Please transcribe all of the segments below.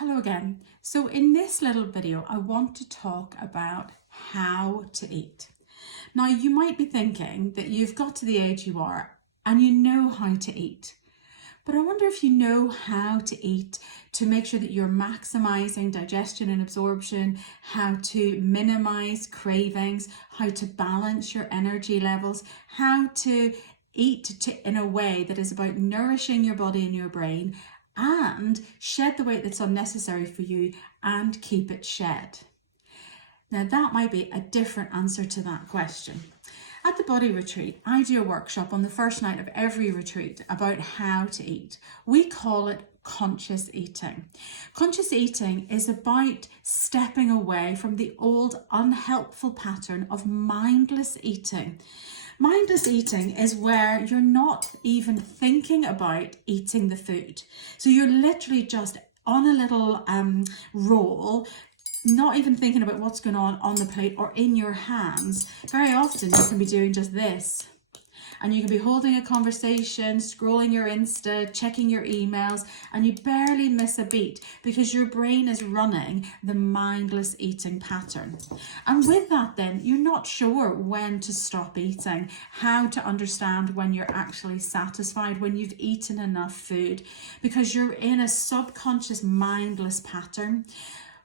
Hello again. So in this little video, I want to talk about how to eat. Now, you might be thinking that you've got to the age you are and you know how to eat. But I wonder if you know how to eat to make sure that you're maximizing digestion and absorption, how to minimize cravings, how to balance your energy levels, how to eat in a way that is about nourishing your body and your brain and shed the weight that's unnecessary for you and keep it shed. Now that might be a different answer to that question. At the Body Retreat, I do a workshop on the first night of every retreat about how to eat. We call it conscious eating. Conscious eating is about stepping away from the old unhelpful pattern of mindless eating. Mindless eating is where you're not even thinking about eating the food. So you're literally just on a little roll, not even thinking about what's going on the plate or in your hands. Very often you can be doing just this. And you can be holding a conversation, scrolling your Insta, checking your emails, and you barely miss a beat because your brain is running the mindless eating pattern. And with that then, you're not sure when to stop eating, how to understand when you're actually satisfied, when you've eaten enough food, because you're in a subconscious mindless pattern.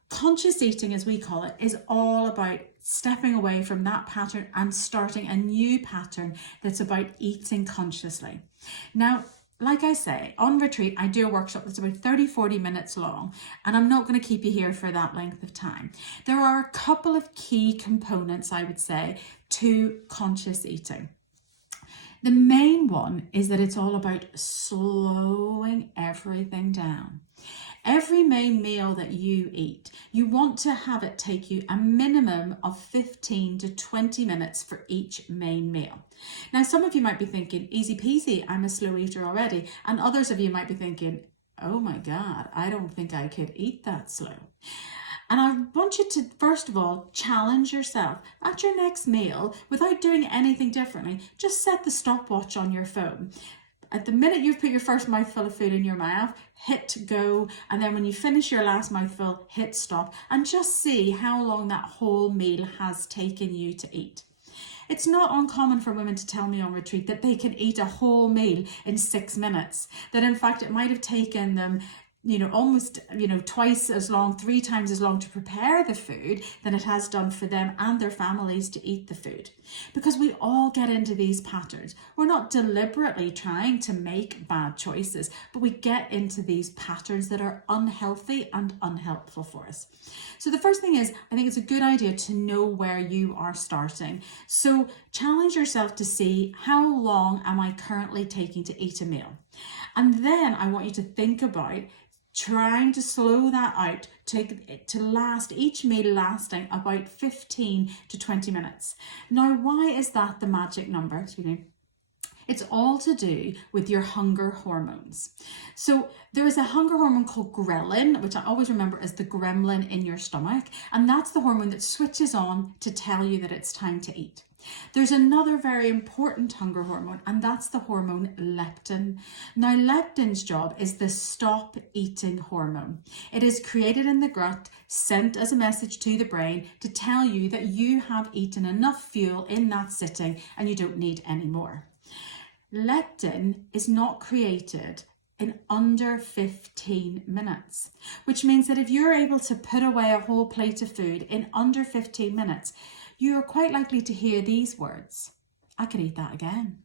Conscious eating, as we call it, is all about stepping away from that pattern and starting a new pattern that's about eating consciously. Now, like I say, on retreat, I do a workshop that's about 30-40 minutes long, and I'm not going to keep you here for that length of time. There are a couple of key components, I would say, to conscious eating. The main one is that it's all about slowing everything down. Every main meal that you eat, you want to have it take you a minimum of 15 to 20 minutes for each main meal. Now, some of you might be thinking, easy peasy, I'm a slow eater already. And others of you might be thinking, oh my God, I don't think I could eat that slow. And I want you to, first of all, challenge yourself at your next meal without doing anything differently. Just set the stopwatch on your phone. At the minute you've put your first mouthful of food in your mouth, hit go, and then when you finish your last mouthful, hit stop, and just see how long that whole meal has taken you to eat. It's not uncommon for women to tell me on retreat that they can eat a whole meal in 6 minutes, that in fact it might have taken them almost, twice as long, 3 times as long to prepare the food than it has done for them and their families to eat the food. Because we all get into these patterns. We're not deliberately trying to make bad choices, but we get into these patterns that are unhealthy and unhelpful for us. So the first thing is, I think it's a good idea to know where you are starting. So challenge yourself to see, how long am I currently taking to eat a meal? And then I want you to think about trying to slow that out to last, each meal lasting about 15 to 20 minutes. Now, why is that the magic number? It's all to do with your hunger hormones. So there is a hunger hormone called ghrelin, which I always remember as the gremlin in your stomach. And that's the hormone that switches on to tell you that it's time to eat. There's another very important hunger hormone, and that's the hormone leptin. Now, leptin's job is the stop eating hormone. It is created in the gut, sent as a message to the brain to tell you that you have eaten enough fuel in that sitting and you don't need any more. Leptin is not created in under 15 minutes, which means that if you're able to put away a whole plate of food in under 15 minutes, you're quite likely to hear these words: I could eat that again.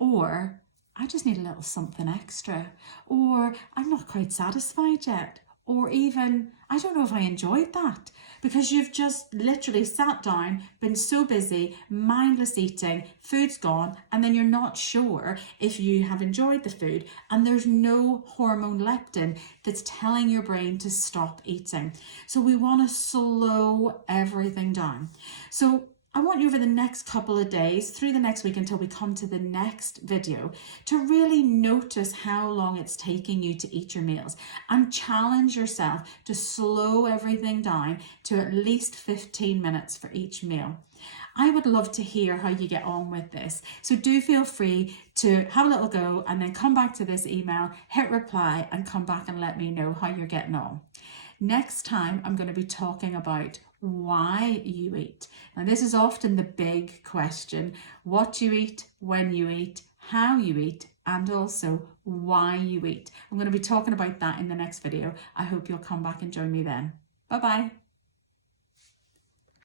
Or, I just need a little something extra. Or, I'm not quite satisfied yet. Or even, I don't know if I enjoyed that, because you've just literally sat down, been so busy, mindless eating, food's gone, and then you're not sure if you have enjoyed the food, and there's no hormone leptin that's telling your brain to stop eating. So we want to slow everything down. So I want you over the next couple of days, through the next week until we come to the next video, to really notice how long it's taking you to eat your meals and challenge yourself to slow everything down to at least 15 minutes for each meal. I would love to hear how you get on with this. So do feel free to have a little go and then come back to this email, hit reply, and come back and let me know how you're getting on. Next time, I'm going to be talking about why you eat. Now, this is often the big question: what you eat, when you eat, how you eat, and also why you eat. I'm going to be talking about that in the next video. I hope you'll come back and join me then. Bye-bye.